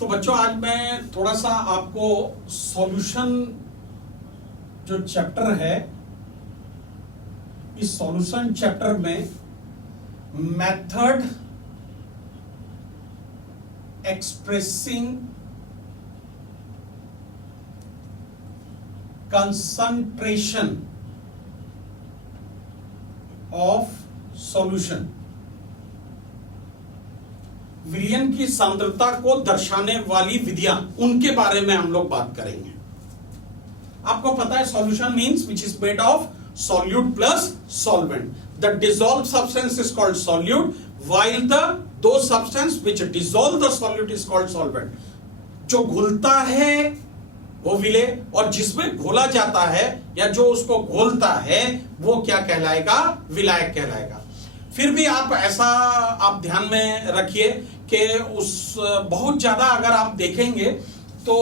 तो बच्चों आज मैं थोड़ा सा आपको सॉल्यूशन जो चैप्टर है, इस सॉल्यूशन चैप्टर में method expressing concentration of solution, विलयन की सांद्रता को दर्शाने वाली विधियां, उनके बारे में हम लोग बात करेंगे। आपको पता है solution means which is made of solute plus solvent. The dissolved substance is called solute, while those substance which dissolve the solute is called solvent. जो घुलता है वो विलेय, और जिसमें घोला जाता है या जो उसको घोलता है वो क्या कहलाएगा? विलायक कहलाएगा। फिर भी आप ऐसा आप ध्यान में रखिए कि उस बहुत ज्यादा अगर आप देखेंगे तो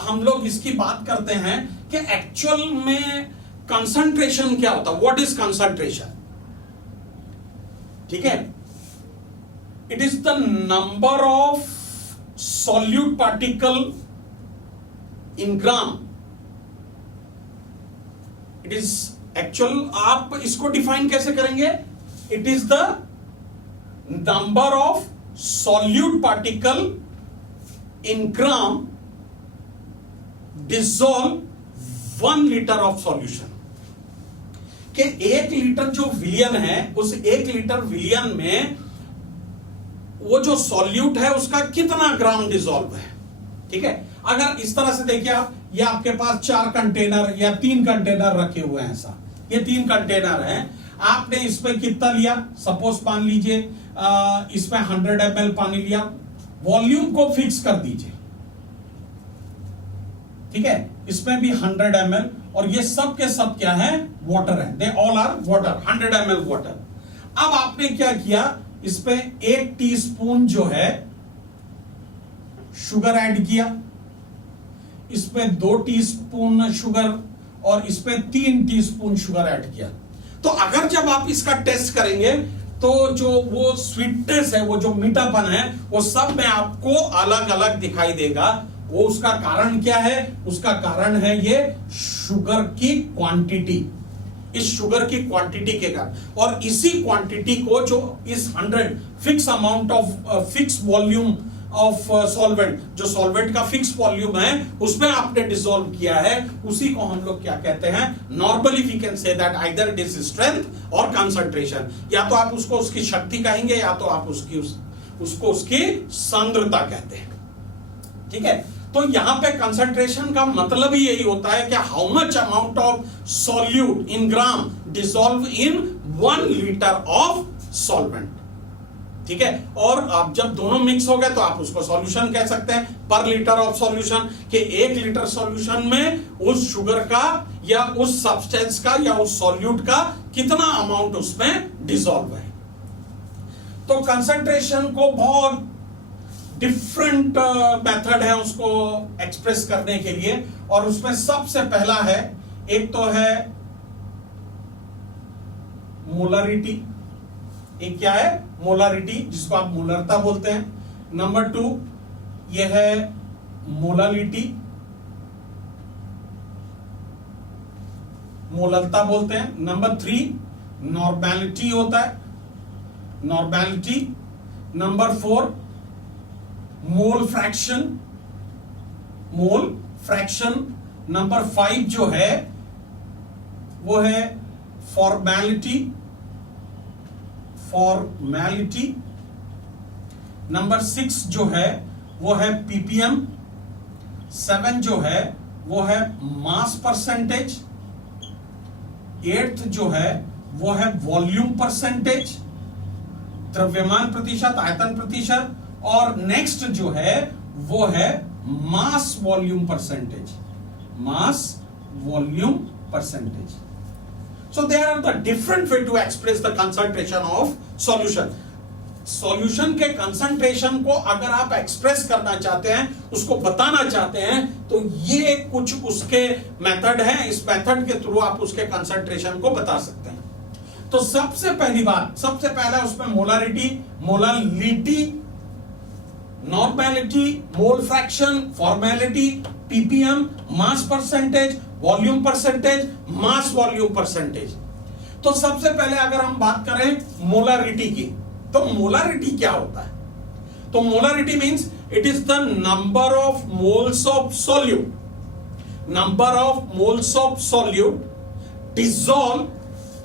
हम लोग इसकी बात करते हैं कि एक्चुअल में कंसंट्रेशन क्या होता है, व्हाट इज कंसंट्रेशन। ठीक है, it is the number of solute particle in gram. It is actual, आप इसको डिफाइन कैसे करेंगे? It is the number of solute particle in gram dissolve 1 litre of solution. कि 1 लीटर जो विलियन है, उस 1 लीटर विलियन में वो जो सॉल्यूट है उसका कितना ग्राम डिसॉल्व है। ठीक है, अगर इस तरह से देखिए आप, ये आपके पास 4 कंटेनर या 3 कंटेनर रखे हुए हैं, ऐसा ये 3 कंटेनर हैं। आपने इसमें कितना लिया, सपोज मान लीजिए इसमें 100 ml पानी लिया, वॉल्यूम को फिक्स कर दीजिए। ठीक है, इसमें भी 100 ml, और ये सब के सब क्या है? वाटर है। They all are water, 100 ml water. अब आपने क्या किया, इसमें 1 टीस्पून जो है शुगर ऐड किया, इसमें 2 टीस्पून शुगर, और इसमें 3 टीस्पून शुगर ऐड किया। तो अगर जब आप इसका टेस्ट करेंगे तो जो वो स्वीटनेस है, वो जो मीठापन है, वो सब में आपको अलग अलग दिखाई देगा। वो उसका कारण क्या है? उसका कारण है ये शुगर की क्वांटिटी, इस शुगर की क्वांटिटी के कारण। और इसी क्वांटिटी को जो इस 100 fix amount of fix volume of solvent, जो सॉल्वेंट का फिक्स वॉल्यूम है, उसमें आपने डिसॉल्व किया है, उसी को हम लोग क्या कहते हैं? Normally we can say that either it is strength और कंसंट्रेशन। या तो आप उसको उसकी शक्ति कहेंगे, या तो आप उसको उसकी सांद्रता कहते हैं। ठीक है, तो यहां पे कंसंट्रेशन का मतलब ही यही होता है कि how much amount of solute in gram dissolve in 1 litre of solvent. ठीक है, और आप जब दोनों मिक्स हो गए तो आप उसको सॉल्यूशन कह सकते हैं, पर लीटर ऑफ सॉल्यूशन, कि 1 लीटर सॉल्यूशन में उस शुगर का या उस सब्सटेंस का या उस सॉल्यूट का कितना अमाउंट उसमें डिसॉल्व है। तो कंसंट्रेशन को बहुत डिफरेंट मेथड है उसको एक्सप्रेस करने के लिए, और उसमें सबसे पहला है, एक तो है मोलरिटी। एक क्या है? मोलरिटी, जिसको आप मोलरता बोलते हैं। नंबर 2 यह है मोलालिटी, मोलरता बोलते हैं। नंबर 3 नॉर्मेलिटी होता है, normality. Number 4 mole fraction, mole fraction. Number 5 जो है वो है फॉर्मेलिटी, फॉर्मेलिटी। नंबर 6 जो है वो है पीपीएम। 7 जो है वो है मास परसेंटेज। 8th जो है वो है वॉल्यूम परसेंटेज, द्रव्यमान प्रतिशत, आयतन प्रतिशत। और नेक्स्ट जो है वो है mass volume percentage, mass volume percentage. So there are the different way to express the concentration of solution. Solution के कंसंट्रेशन को अगर आप एक्सप्रेस करना चाहते हैं, उसको बताना चाहते हैं, तो ये कुछ उसके मेथड हैं। इस मेथड के थ्रू आप उसके कंसंट्रेशन को बता सकते हैं। तो सबसे पहली बात, सबसे पहला उसमें molarity, molality normality, mole fraction, formality, ppm, mass percentage, volume percentage, mass volume percentage. तो सबसे पहले अगर हम बात करें मोलारिटी की, तो मोलारिटी क्या होता है? तो molarity means it is the number of moles of solute, number of moles of solute dissolve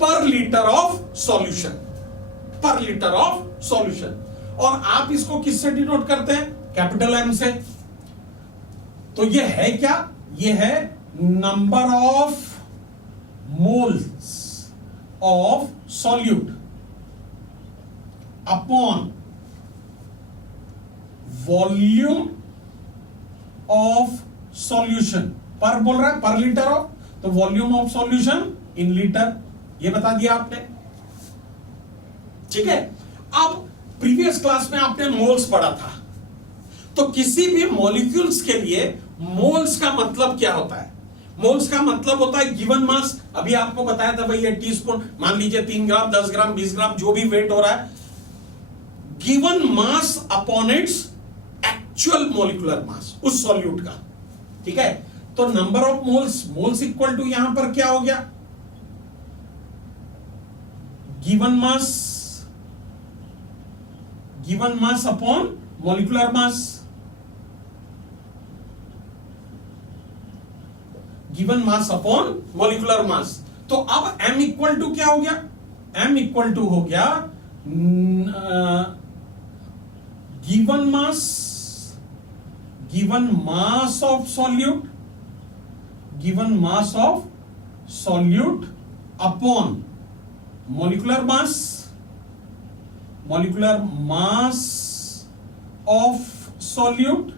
पर लीटर ऑफ सॉल्यूशन, पर लीटर ऑफ सॉल्यूशन। और आप इसको किससे डिनोट करते हैं? कैपिटल एम से। तो ये है क्या? ये है number of moles of solute upon volume of solution. पर बोल रहा है पर लीटर ऑफ, तो volume of solution in litre, ये बता दिया आपने। ठीक है। अब प्रीवियस क्लास में आपने मोल्स पढ़ा था, तो किसी भी मॉलिक्यूल्स के लिए मोल्स का मतलब क्या होता है? मोल्स का मतलब होता है गिवन मास। अभी आपको बताया था भाई, ये टीस्पून, मान लीजिए 3 ग्राम, 10 ग्राम, 20 ग्राम, जो भी वेट हो रहा है, given mass upon its actual molecular mass उस सॉल्यूट का। ठीक है। तो number of moles, moles equal to यहां पर क्या हो गया? Given mass upon molecular mass, given mass upon molecular mass. तो अब m इक्वल टू क्या हो गया? m इक्वल टू हो गया given mass of solute, given mass of solute upon molecular mass, molecular mass of solute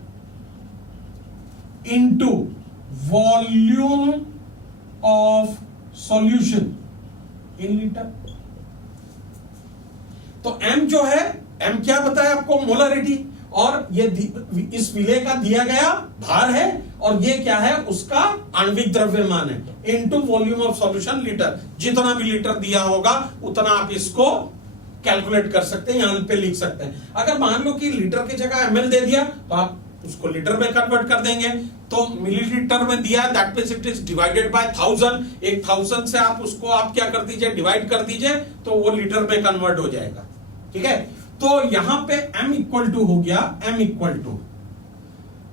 into volume of solution in litre. तो m जो है, m क्या बताया आपको? मोलरिटी। और ये इस विलेय का दिया गया भार है, और ये क्या है? उसका आणविक द्रव्यमान है into volume of solution litre. जितना भी लीटर दिया होगा उतना आप इसको कैलकुलेट कर सकते हैं, यहां पे लिख सकते हैं। अगर मान लो कि लीटर की जगह ml दे दिया, तो आप उसको लीटर में कन्वर्ट कर देंगे। तो मिलीलीटर में दिया, that means it is divided by 1000। एक 1000 से आप उसको आप क्या कर दीजिए? डिवाइड कर दीजिए, तो वो लीटर में कन्वर्ट हो जाएगा। ठीक है। तो यहां पे m इक्वल टू हो गया, m equal to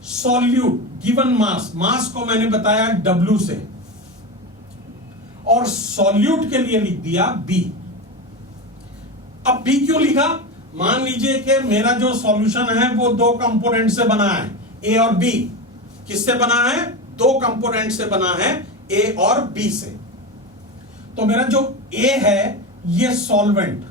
solute given mass, mass को मैंने बताया W से, और सॉल्यूट के लिए लिख दिया B। अब B क्यों लिखा? मान लीजिए कि मेरा जो सॉल्यूशन है वो 2 कंपोनेंट से बना है, A और B। किससे बना है? 2 कंपोनेंट से बना है, A और B से। तो मेरा जो A है ये सॉल्वेंट,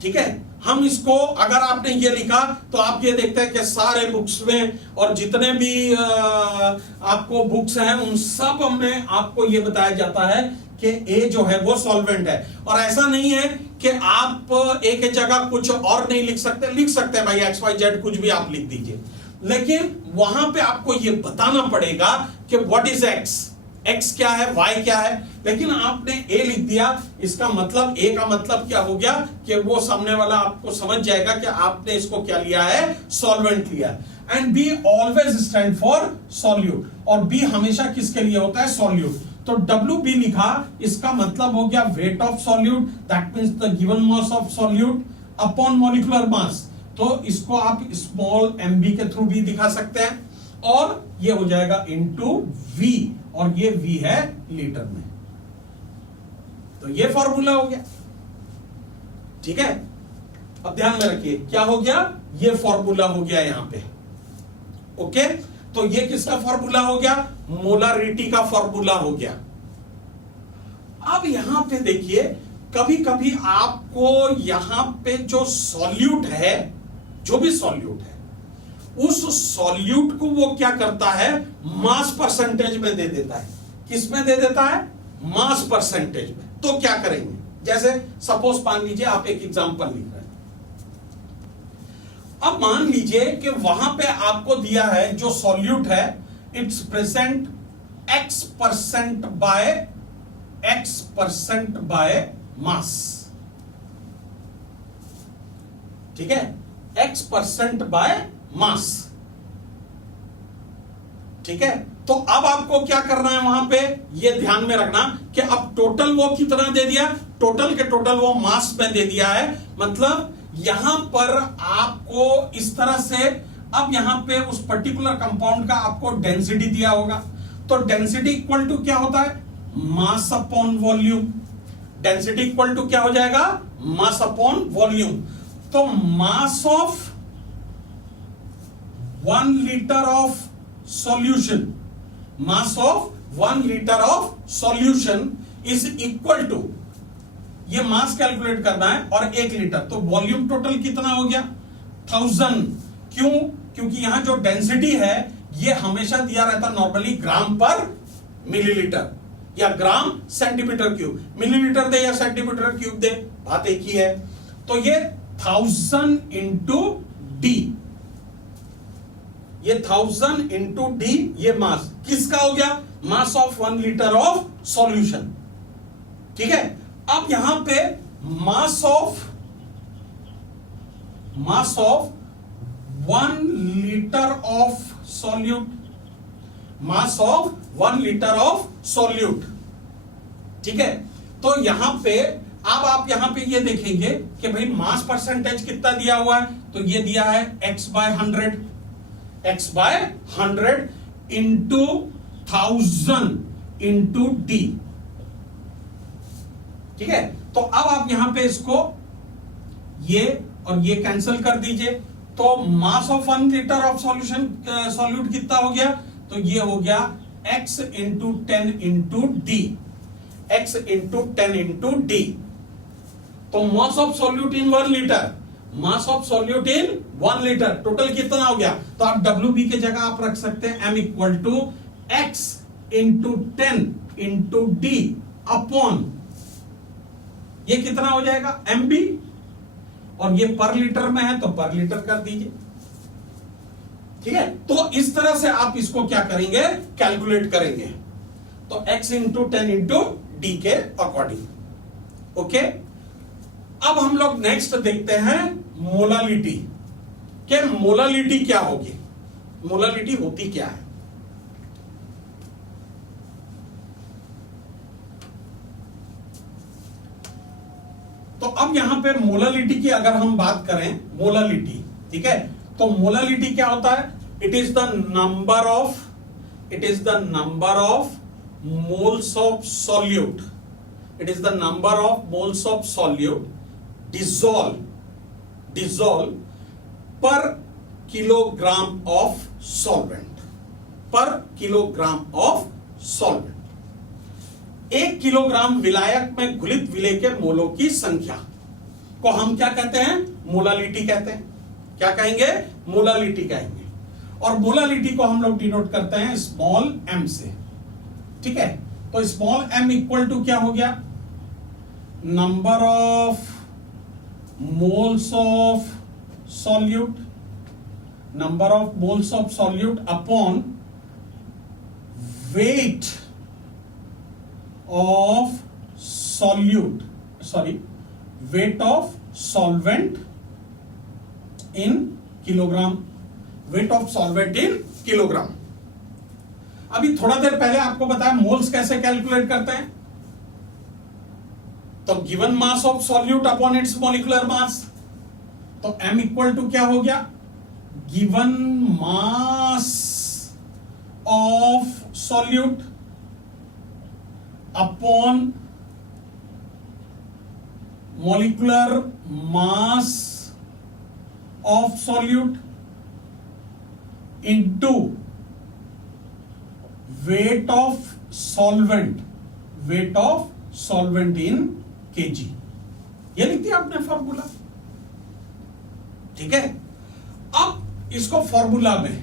ठीक है। हम इसको, अगर आपने ये लिखा तो आप ये देखते हैं कि सारे बुक्स में और जितने भी आपको बुक्स हैं उन सब में आपको ये बताया जाता है कि ए जो है वो सॉल्वेंट है। और ऐसा नहीं है कि आप ए के जगह कुछ और नहीं लिख सकते, लिख सकते हैं भाई XYZ कुछ भी आप लिख दीजिए, लेकिन वहां पे आपको ये बताना पड़ेगा कि व्हाट इज एक्स क्या है, Y क्या है। लेकिन आपने ए लिख दिया, इसका मतलब ए का मतलब क्या हो गया कि वो सामने वाला आपको समझ जाएगा कि आपने इसको क्या लिया है? सॉल्वेंट लिया। And be always stand for solute, और बी हमेशा किसके लिए होता है? सॉल्यूट। तो WB लिखा, इसका मतलब हो गया weight of solute, that means the given mass of solute upon molecular mass. तो इसको आप स्मॉल mb के थ्रू भी दिखा सकते हैं, और ये हो जाएगा इनटू V, और ये V है लीटर में। तो ये फॉर्मूला हो गया। ठीक है। अब ध्यान में रखिए क्या हो गया? ये फॉर्मूला हो गया यहां पे। ओके। तो ये किसका फॉर्मूला हो गया? मोलारिटी का फॉर्मूला हो गया। अब यहां पे देखिए, कभी कभी आपको यहां पे जो सॉल्यूट है, जो भी सॉल्यूट है, उस सॉल्यूट को वो क्या करता है? मास परसेंटेज में दे देता है। किस में दे देता है? मास परसेंटेज में। तो क्या करेंगे? जैसे सपोज मान लीजिए आप एक एग्जांपल लिख रहे हैं। अब मान लीजिए कि वहां पे आपको दिया है जो सॉल्यूट है, it's present x% by mass. ठीक है, x% बाय मास। ठीक है, तो अब आपको क्या करना है वहां पे, ये ध्यान में रखना कि अब टोटल वो कितना दे दिया, टोटल के टोटल वो मास में दे दिया है। मतलब यहां पर आपको इस तरह से, अब यहां पे उस पर्टिकुलर कंपाउंड का आपको डेंसिटी दिया होगा, तो डेंसिटी इक्वल टू क्या होता है, mass upon volume. Density equal to क्या हो जाएगा, मास अपॉन वॉल्यूम। तो mass of 1 litre of solution, mass of 1 litre of solution is equal to, ये मास कैलकुलेट करना है और 1 लीटर, तो वॉल्यूम टोटल कितना हो गया 1000। क्यों, क्योंकि यहां जो डेंसिटी है ये हमेशा दिया रहता नॉर्मली ग्राम पर मिलीलीटर या ग्राम सेंटीमीटर क्यूब, मिलीलीटर दे या सेंटीमीटर क्यूब दे, बात एक ही है। तो ये 1000 इंटू डी, ये 1000 इंटू डी, ये मास किसका हो गया, मास ऑफ 1 लीटर ऑफ सॉल्यूशन। ठीक है, अब यहां पे मास of 1 litre of solute, mass of 1 litre of solute. ठीक है, तो यहां पे अब आप यहां पे ये देखेंगे कि भाई मास परसेंटेज कितना दिया हुआ है, तो ये दिया है x/100, x/100 into 1000 into D. ठीक है, तो अब आप यहां पे इसको ये और ये कैंसिल कर दीजिए, तो mass of 1 litre of solution solute कितना हो गया, तो ये हो गया x into 10 into D, x into 10 into D. तो mass of solute in 1 litre, mass of solute in 1 litre total कितना हो गया, तो आप WB की जगह आप रख सकते हैं m equal to x into 10 into D upon, ये कितना हो जाएगा MB, और ये पर लीटर में है तो पर लीटर कर दीजिए। ठीक है, तो इस तरह से आप इसको क्या करेंगे, कैलकुलेट करेंगे, तो x इंटू 10 इंटू डी के अकॉर्डिंग। ओके, अब हम लोग नेक्स्ट देखते हैं मोलालिटी, कि मोलालिटी क्या होगी, मोलालिटी होती क्या है। तो अब यहां पे मोलालिटी की अगर हम बात करें, मोलालिटी, ठीक है, तो मोलालिटी क्या होता है, it is the number of moles of solute, it is the number of moles of solute dissolve पर किलोग्राम ऑफ सॉल्वेंट, पर किलोग्राम ऑफ सॉल्वेंट। 1 किलोग्राम विलायक में घुलित विलेय के मोलों की संख्या को हम क्या कहते हैं, मोलालिटी कहते हैं। क्या कहेंगे, मोलालिटी कहेंगे। और मोलालिटी को हम लोग डिनोट करते हैं स्मॉल m से। ठीक है, तो स्मॉल m इक्वल टू क्या हो गया, number of moles of solute, number of moles of solute upon weight of solute, weight of solvent in kilogram, weight of solvent in kilogram। अभी थोड़ा देर पहले आपको बताया मोल्स कैसे कैलकुलेट करते हैं, तो given mass of solute upon it's molecular mass, तो m इक्वल टू क्या हो गया, given mass of solute upon molecular mass of solute into weight of solvent in kg। ये लिख दिया आपने फॉर्मूला। ठीक है, अब इसको फॉर्मूला में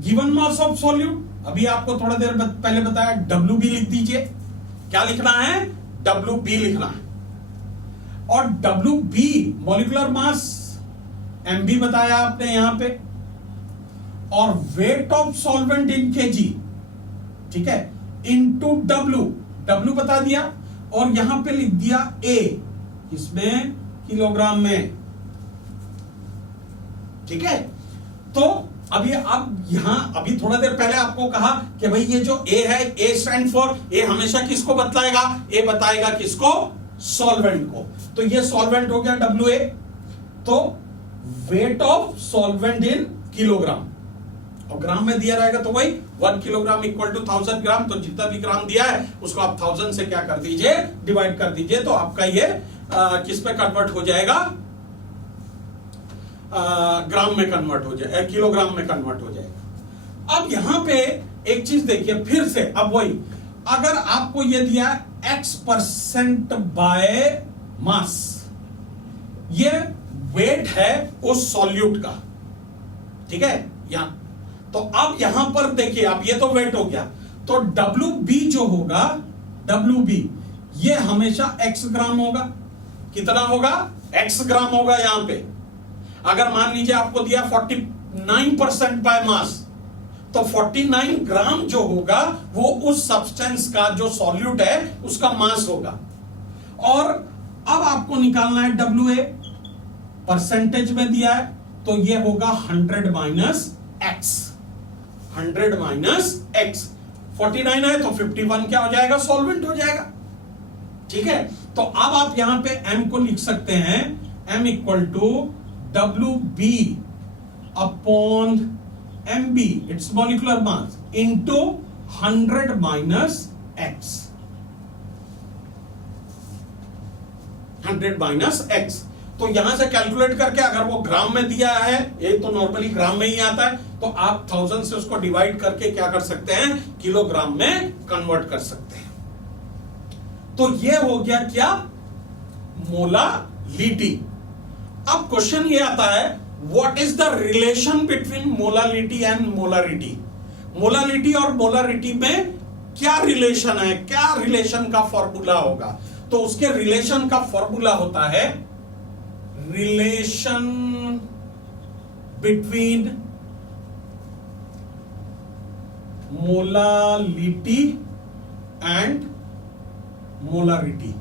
गिवन मास ऑफ सॉल्यूट, अभी आपको थोड़ा देर पहले बताया WB लिख दीजिए। क्या लिखना है, WB लिखना है, और WB मॉलिक्यूलर मास MB बताया आपने यहां पे, और weight of solvent in kg, ठीक है, इनटू W बता दिया, और यहां पे लिख दिया A, इसमें किलोग्राम में, ठीक है। तो अभी अब यहां अभी थोड़ा देर पहले आपको कहा कि भाई ये जो ए है, ए स्टैंड फॉर, ए हमेशा किसको बतलाएगा, ए बताएगा किसको, सॉल्वेंट को। तो ये सॉल्वेंट हो गया WA। तो weight of solvent in kilogram, और ग्राम में दिया रहेगा तो वही 1 किलोग्राम इक्वल टू 1000 ग्राम। तो जितना भी ग्राम दिया है उसको आप 1000 से क्या कर दीजिए, डिवाइड कर दीजिए। तो आपका ये किस पे कन्वर्ट हो जाएगा, ग्राम में कन्वर्ट हो जाएगा, किलोग्राम में कन्वर्ट हो जाएगा। अब यहां पे एक चीज देखिए फिर से, अब वही अगर आपको ये दिया X% बाय मास, ये वेट है उस सॉल्यूट का, ठीक है यहां। तो अब यहां पर देखिए, अब ये तो वेट हो गया, तो WB जो होगा, WB ये हमेशा X ग्राम होगा। कितना होगा, X ग्राम होगा यहां पे। अगर मान लीजिए आपको दिया 49% बाय मास, तो 49 ग्राम जो होगा वो उस सब्सटेंस का जो सॉल्यूट है उसका मास होगा। और अब आपको निकालना है WA, परसेंटेज में दिया है, तो ये होगा 100 माइनस X, 100 माइनस X। 49 है तो 51 क्या हो जाएगा, सॉल्वेंट हो जाएगा, ठीक है। तो अब आप यहां पे M को लिख सकते हैं, M equal to WB upon MB, it's molecular mass, into 100 minus X, 100 minus X। तो यहां से कैलकुलेट करके अगर वो ग्राम में दिया है, ये तो नॉर्मली ग्राम में ही आता है, तो आप 1000 से उसको डिवाइड करके क्या कर सकते हैं, किलोग्राम में कन्वर्ट कर सकते हैं। तो ये हो गया क्या, मोलालिटी। अब क्वेश्चन ये आता है, what is the relation between molality and molarity. Molality और मोलारिटी में क्या रिलेशन है, क्या रिलेशन का फॉर्मूला होगा। तो उसके रिलेशन का फॉर्मूला होता है relation between molality and molarity.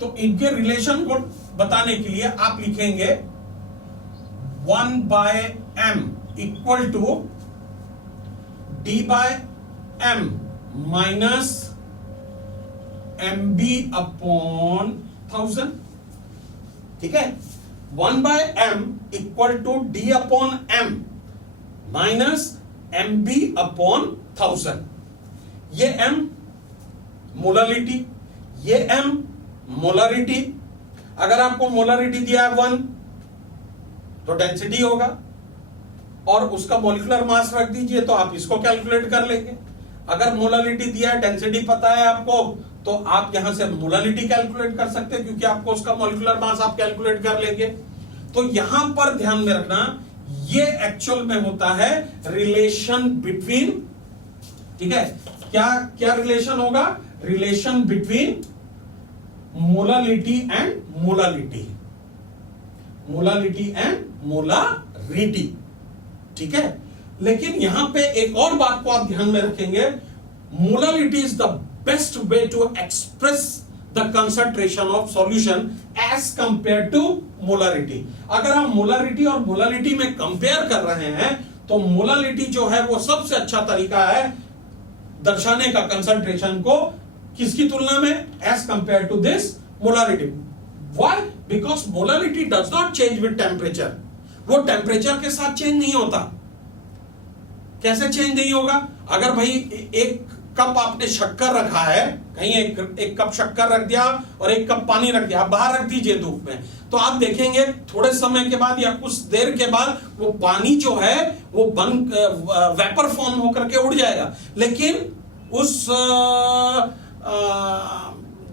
तो इनके रिलेशन को बताने के लिए आप लिखेंगे 1/m equal to D/m minus MB upon 1000, ठीक है। 1/m equal to D upon M minus MB upon 1000। ये M मोलालिटी, ये M मोलारिटी। अगर आपको मोलारिटी दिया है 1 तो डेंसिटी होगा, और उसका मॉलिक्यूलर मास रख दीजिए तो आप इसको कैलकुलेट कर लेंगे। अगर मोलालिटी दिया है, डेंसिटी पता है आपको, तो आप यहां से मोलालिटी कैलकुलेट कर सकते हैं, क्योंकि आपको उसका मॉलिक्यूलर मास आप कैलकुलेट कर लेंगे। तो यहां पर ध्यान में रखना, ये एक्चुअल में होता है रिलेशन बिटवीन, ठीक है। क्या क्या रिलेशन होगा, relation between molality and molality, molality and molarity, ठीक है। लेकिन यहां पे एक और बात को आप ध्यान में रखेंगे, molality is the best way to express the concentration of solution as compare to molarity. अगर हम मोलारिटी और मोलालिटी में कंपेयर कर रहे हैं तो मोलालिटी जो है वो सबसे अच्छा तरीका है दर्शाने का कंसंट्रेशन को, किसकी तुलना में, as compare to this molarity. Why, because molarity does not change with temperature, वो टेम्परेचर के साथ चेंज नहीं होता। कैसे चेंज नहीं होगा, अगर भाई एक कप आपने शक्कर रखा है, कहीं एक कप शक्कर रख दिया और एक कप पानी रख दिया, आप बाहर रख दीजिए धूप में, तो आप देखेंगे थोड़े समय के बाद या कुछ देर के बाद वो पानी जो है वो वेपर फॉर्म होकर के उड़ जाएगा। लेकिन उस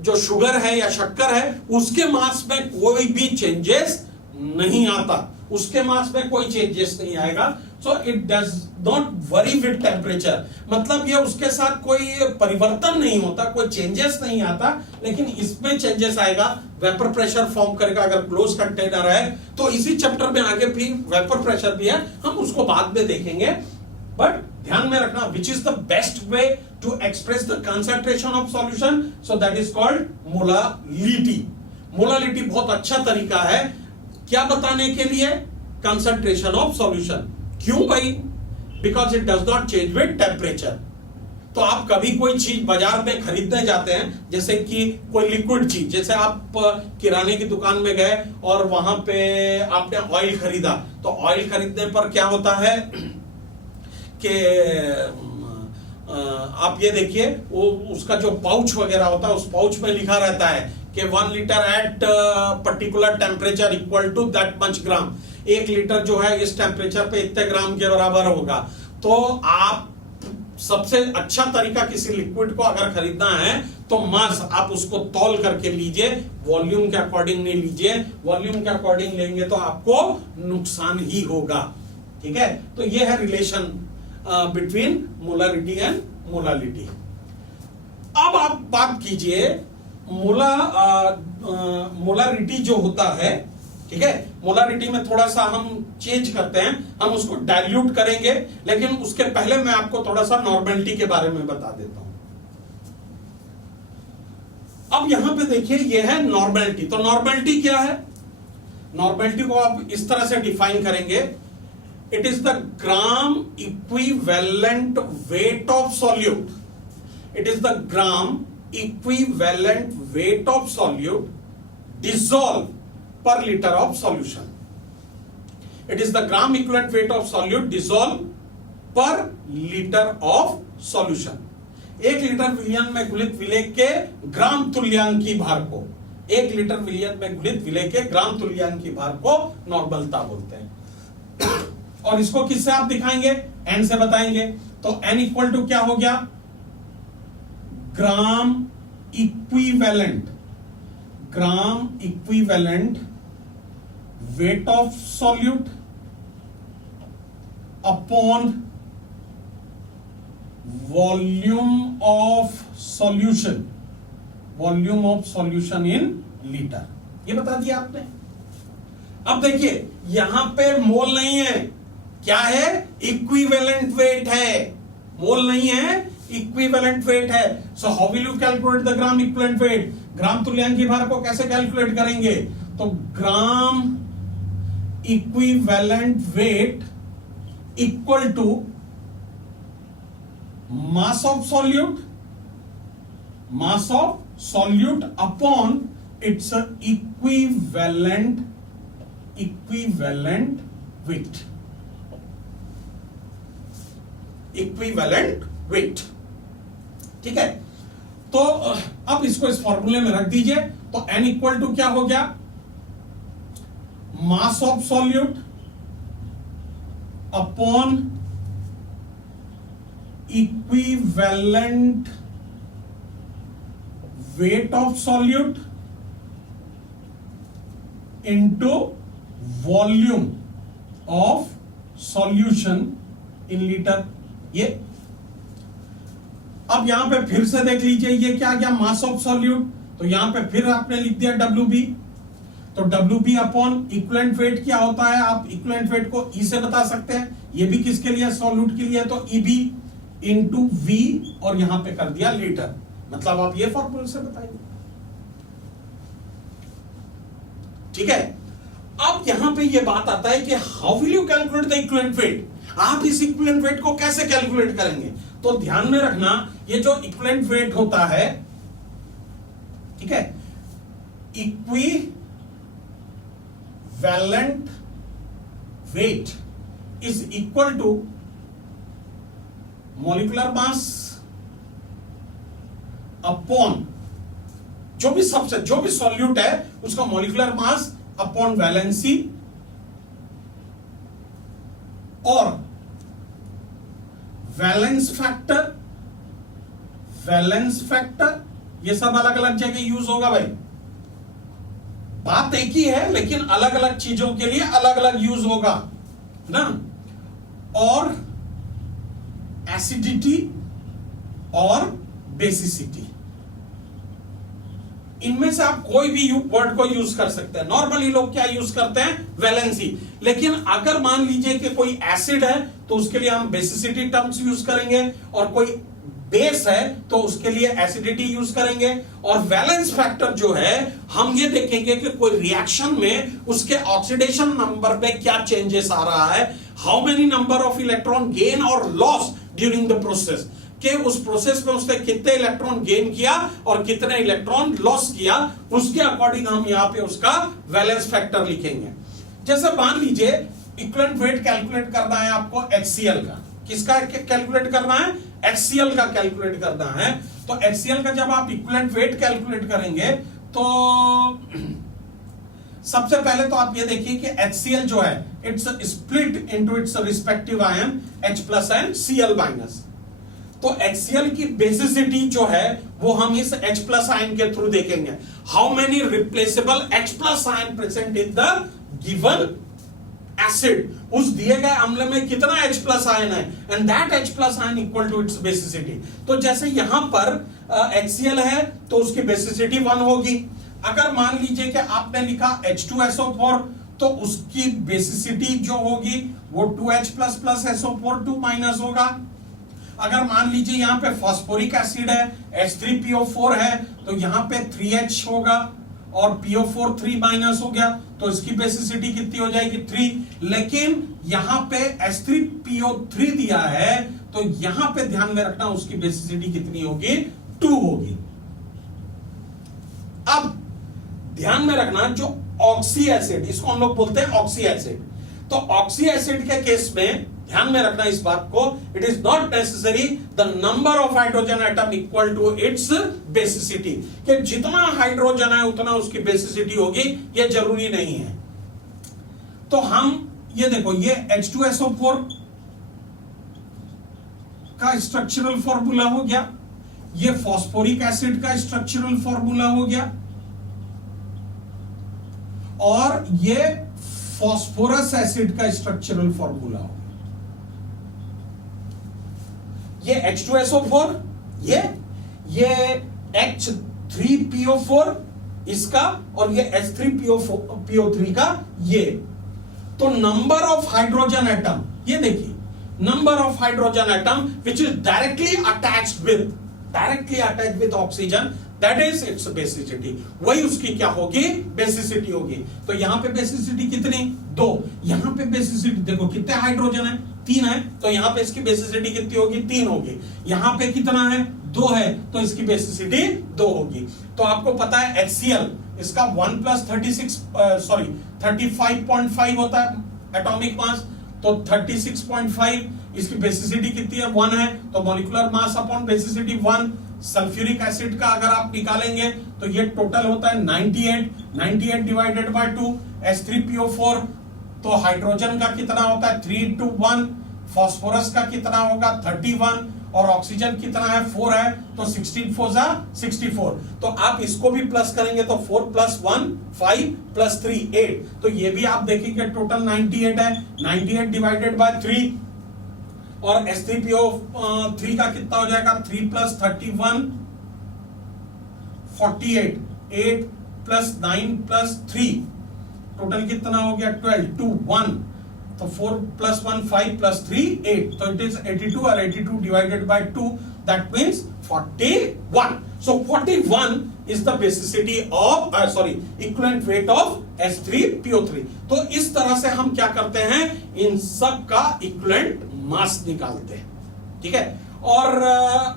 जो शुगर है या शक्कर है उसके मास में कोई भी चेंजेस नहीं आता, उसके मास में कोई चेंजेस नहीं आएगा। So it does not worry with temperature, मतलब ये उसके साथ कोई परिवर्तन नहीं होता, कोई चेंजेस नहीं आता। लेकिन इसमें चेंजेस आएगा, वेपर प्रेशर फॉर्म करेगा अगर क्लोज कंटेनर है। तो इसी चैप्टर में आगे भी वेपर प्रेशर भी है, हम उसको बाद में देखेंगे। बट ध्यान में रखना, which is the best way to express the concentration of solution, so that is called molality. Molality बहुत अच्छा तरीका है क्या बताने के लिए, कंसंट्रेशन ऑफ सॉल्यूशन। क्यों भाई? Because it does not change with temperature. तो आप कभी कोई चीज बाजार में खरीदने जाते हैं, जैसे कि कोई लिक्विड चीज, जैसे आप किराने की दुकान में गए और वहां पे आपने ऑयल खरीदा, तो ऑयल खरीदने पर क्या होता है कि आप ये देखिए, वो उसका जो पाउच वगैरह होता है, उस पाउच में लिखा रहता है कि 1 litre at particular temperature equal to that much gram. 1 litre जो है इस टेम्परेचर पे इतने ग्राम के बराबर होगा। तो आप सबसे अच्छा तरीका किसी लिक्विड को अगर खरीदना है तो मास आप उसको तौल करके लीजिए, वॉल्यूम के अकॉर्डिंग नहीं लीजिए। वॉल्यूम के अकॉर्डिंग लेंगे तो आपको नुकसान ही होगा। ठीक है, तो ये है relation between molarity and molality. अब आप बात कीजिए मोलारिटी जो होता है, ठीक है, मोलारिटी में थोड़ा सा हम चेंज करते हैं, हम उसको डाइल्यूट करेंगे, लेकिन उसके पहले मैं आपको थोड़ा सा नॉर्मेलिटी के बारे में बता देता हूं। अब यहां पे देखिए, ये है नॉर्मेलिटी। तो नॉर्मेलिटी क्या है? नॉर्मेलिटी को आप इस तरह से डिफाइन करेंगे, it is the gram equivalent weight of solute. It is the gram equivalent weight of solute dissolve per liter of solution. It is the gram equivalent weight of solute dissolved per liter of solution. 1 litre विलयन में घुलित विलेय के ग्राम तुल्यांकी भार को, 1 litre विलयन में घुलित विलेय के ग्राम तुल्यांकी भार को नॉर्मलता बोलते हैं। और इसको किससे आप दिखाएंगे? n से बताएंगे। तो n इक्वल टू क्या हो गया? Gram equivalent weight of solute upon volume of solution in liter। ये बता दिया आपने। अब देखिए, यहां पे मोल नहीं है, क्या है? इक्विवेलेंट वेट है, मोल नहीं है, इक्विवेलेंट वेट है। So how will you calculate the gram equivalent weight? Gram तुल्यांकी भार को कैसे कैलकुलेट करेंगे? तो gram equivalent weight equal to mass of solute upon its equivalent weight. ठीक है, तो अब इसको इस फॉर्मूले में रख दीजिए। तो n इक्वल टू क्या हो गया? मास of solute upon equivalent weight of solute into volume of solution in litre. ये अब यहां पे फिर से देख लीजिए, ये क्या गया? मास ऑफ सॉल्यूट। तो यहां पे फिर आपने लिख दिया WB। तो WB अपॉन इक्विवेलेंट वेट क्या होता है? आप इक्विवेलेंट वेट को E से बता सकते हैं। ये भी किसके लिए? सॉल्यूट के लिए। तो EB इंटू V, और यहां पे कर दिया लीटर। मतलब आप ये फॉर्मूले से बताएंगे। ठीक है, अब यहां पे ये बात आता है कि how will you calculate the equivalent weight? आप इस इक्विवेलेंट वेट को कैसे कैलकुलेट करेंगे? तो ध्यान में रखना, ये जो इक्विवेलेंट वेट होता है, ठीक है, equivalent weight is equal to molecular mass upon जो भी सॉल्यूट है उसका मॉलिक्यूलर मास अपॉन वैलेंसी, और वैलेंस फैक्टर ये सब अलग अलग जगह यूज होगा भाई। बात एक ही है, लेकिन अलग अलग चीजों के लिए अलग अलग यूज होगा ना। और एसिडिटी और बेसिसिटी, इनमें से आप कोई भी वर्ड को यूज कर सकते हैं। नॉर्मली लोग क्या यूज करते हैं? वैलेंसी। लेकिन अगर मान लीजिए कि कोई एसिड है तो उसके लिए हम बेसिसिटी टर्म्स यूज करेंगे, और कोई बेस है तो उसके लिए एसिडिटी यूज करेंगे। और वैलेंस फैक्टर जो है हम ये देखेंगे कि कोई रिएक्शन में उसके ऑक्सीडेशन नंबर पे क्या चेंजेस आ रहा है, how many number of electron gain और लॉस ड्यूरिंग द प्रोसेस, कि उस प्रोसेस में उसने कितने इलेक्ट्रॉन गेन किया और कितने इलेक्ट्रॉन लॉस किया, उसके अकॉर्डिंग हम यहां पे उसका वैलेंस फैक्टर लिखेंगे। जैसे मान लीजिए इक्विवेलेंट वेट कैलकुलेट करना है आपको HCl का, किसका कैलकुलेट करना है, HCl का कैलकुलेट करना है। तो HCl का जब आप इक्विवेलेंट वेट कैलकुलेट करेंगे तो सबसे पहले तो आप ये देखिए कि HCl जो है it's split into its respective ion H+ and Cl-। तो HCl की बेसिसिटी जो है वो हम इस H+ आयन के थ्रू देखेंगे, how many replaceable H+ ion present in the given acid, उस दिए गए अम्ल में कितना H+ आयन है, and that H+ ion equal to its basicity. तो जैसे यहां पर HCl है तो उसकी बेसिसिटी 1 होगी। अगर मान लीजिए कि आपने लिखा H2SO4 तो उसकी बेसिसिटी जो होगी वो 2H++ SO4 2- होगा। अगर मान लीजिए यहां पे फास्फोरिक एसिड है H3PO4 है तो यहां पे 3H होगा और PO4 3- हो गया तो इसकी बेसिसिटी कितनी हो जाएगी 3। लेकिन यहां पे H3PO3 दिया है तो यहां पे ध्यान में रखना उसकी बेसिसिटी कितनी होगी 2 होगी। अब ध्यान में रखना जो ऑक्सी एसिड, इसको हम लोग बोलते हैं ऑक्सी एसिड, तो ऑक्सी एसिड के केस में ध्यान में रखना इस बात को, it is not necessary the number of hydrogen atom equal to its basicity, कि जितना हाइड्रोजन है उतना उसकी बेसिसिटी होगी, ये जरूरी नहीं है। तो हम ये देखो ये H2SO4 का स्ट्रक्चरल फॉर्मूला हो गया, ये फॉस्फोरिक एसिड का स्ट्रक्चरल फॉर्मूला हो गया, और ये फॉस्फोरस एसिड का स्ट्रक्चरल फॉर्मूला हो। ये H2SO4, ये H3PO4 इसका, और ये H3PO3 का ये। तो नंबर ऑफ हाइड्रोजन एटम, ये देखिए number of hydrogen atom which is directly attached with oxygen, that is it's basicity, वही उसकी क्या होगी बेसिसिटी होगी। तो यहां पे बेसिसिटी कितनी 2, यहां पे बेसिसिटी देखो कितने हाइड्रोजन है 3 है तो यहां पे इसकी बेसिसिटी कितनी होगी 3 होगी। यहां पे कितना है 2 है तो इसकी बेसिसिटी 2 होगी। तो आपको पता है HCl इसका 1 + 35.5 होता है एटॉमिक मास, तो 36.5 इसकी बेसिसिटी कितनी है 1 है, तो molecular mass upon basicity 1। Sulphuric acid का अगर आप निकालेंगे तो ये टोटल होता है 98 डिवाइडेड बाय 2। H3PO4 तो हाइड्रोजन का कितना होता है 3:1, फास्फोरस का कितना होगा 31, और ऑक्सीजन कितना है 4 है, तो 16 4 जा 64। तो आप इसको भी प्लस करेंगे तो 4 + 1 5 + 3 8, तो ये भी आप देखेंगे टोटल 98 है, 98 डिवाइडेड बाय 3, और H3PO3 का कितना हो जाएगा 3 + 31 48, 8 + 9 + 3 टोटल कितना हो गया 12 2 1, तो 4 + 1 5 + 3 8, तो इट इज 82, और 82 divided by 2 that means 41। So 41 is the basicity of equivalent weight of H3PO3। तो इस तरह से हम क्या करते हैं इन सब का इक्विवेलेंट मास निकालते हैं, ठीक है। और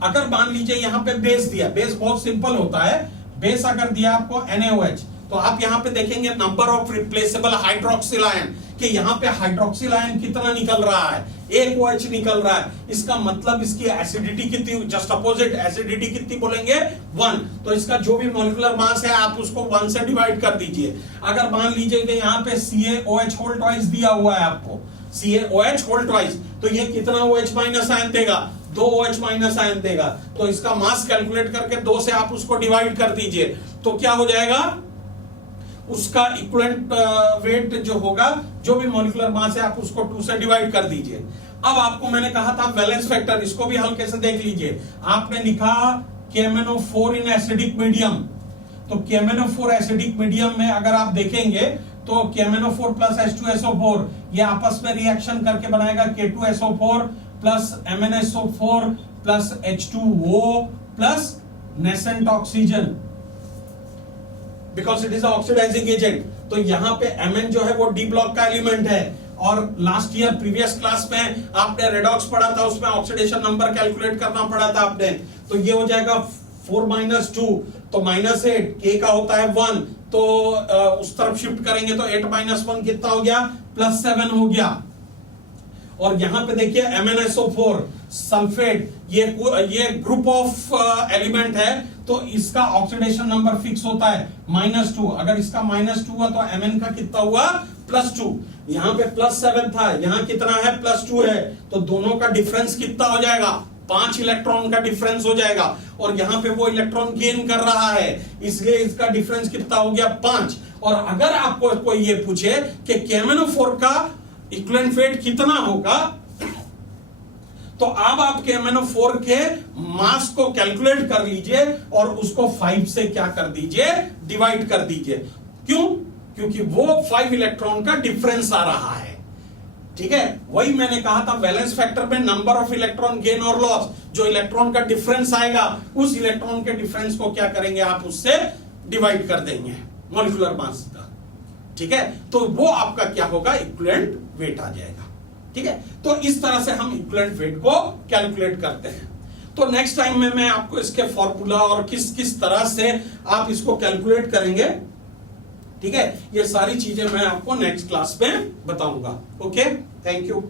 अगर मान लीजिए यहां पे बेस दिया, बेस बहुत सिंपल होता है, बेस अगर दिया आपको NaOH तो आप यहां पे देखेंगे number of replaceable hydroxyl ion, कि यहां पे हाइड्रोक्सिल आयन कितना निकल रहा है 1 OH निकल रहा है, इसका मतलब इसकी एसिडिटी कितनी, जस्ट अपोजिट एसिडिटी कितनी बोलेंगे 1, तो इसका जो भी मॉलिक्यूलर मास है आप उसको 1 से डिवाइड कर दीजिए। अगर मान लीजिए कि यहां पे CaOH होल ट्वाइस दिया हुआ है आपको, CaOH होल ट्वाइस, तो ये कितना OH- आयन देगा 2 OH- आयन देगा, तो इसका मास कैलकुलेट करके 2 से आप उसको डिवाइड कर दीजिए, तो क्या हो जाएगा उसका इक्विवेलेंट वेट जो होगा, जो भी मॉलिक्यूलर मास है आप उसको 2 से डिवाइड कर दीजिए। अब आपको मैंने कहा था वैलेंस फैक्टर, इसको भी हल्के से देख लीजिए। आपने लिखा KMnO4 इन एसिडिक मीडियम, तो KMnO4 एसिडिक मीडियम में अगर आप देखेंगे तो KMnO4 + H2SO4 ये आपस में रिएक्शन करके बनाएगा K2SO4 + MnSO4 plus H2O plus nascent oxygen, because it is oxidizing agent. तो यहां पे Mn जो है वो डी ब्लॉक का एलिमेंट है, और लास्ट ईयर प्रीवियस क्लास में आपने रेडॉक्स पढ़ा था, उसमें ऑक्सीडेशन नंबर कैलकुलेट करना पड़ा था आपने। तो ये हो जाएगा 4 - 2 तो -8, K का होता है 1, तो उस तरफ शिफ्ट करेंगे तो 8 - 1 कितना हो गया, +7 हो गया। और यहां पे देखिए MnSO4 सल्फेट, ये ग्रुप ऑफ एलिमेंट है, तो इसका ऑक्सीडेशन नंबर फिक्स होता है -2। अगर इसका -2 हुआ तो Mn का कितना हुआ, +2। यहां पे +7 था, यहां कितना है, +2 है, तो दोनों का डिफरेंस कितना हो जाएगा, 5 इलेक्ट्रॉन का डिफरेंस हो जाएगा। और यहां पे वो इलेक्ट्रॉन गेन कर रहा है, इसलिए इसका डिफरेंस कितना हो गया, 5। और अगर आपको कोई ये पूछे कि KMnO4 का इक्विवेलेंट वेट कितना होगा, तो अब आप KMnO4 के मास को कैलकुलेट कर लीजिए और उसको 5 से क्या कर दीजिए, डिवाइड कर दीजिए। क्यों? क्योंकि वो 5 इलेक्ट्रॉन का डिफरेंस आ रहा है। ठीक है, वही मैंने कहा था बैलेंस फैक्टर में नंबर ऑफ इलेक्ट्रॉन गेन और लॉस, जो इलेक्ट्रॉन का डिफरेंस आएगा उस इलेक्ट्रॉन के डिफरेंस को क्या करेंगे आप, उससे डिवाइड कर देंगे मॉलिक्यूलर मास का। ठीक है, तो वो आपका क्या होगा, इक्विवेलेंट वेट आ जाएगा। ठीक है, तो इस तरह से हम इक्विवेलेंट वेट को कैलकुलेट करते हैं। तो नेक्स्ट टाइम में मैं आपको इसके फॉर्मूला और किस किस तरह से आप इसको कैलकुलेट करेंगे, ठीक है, ये सारी चीजें मैं आपको नेक्स्ट क्लास में बताऊंगा। Okay, thank you.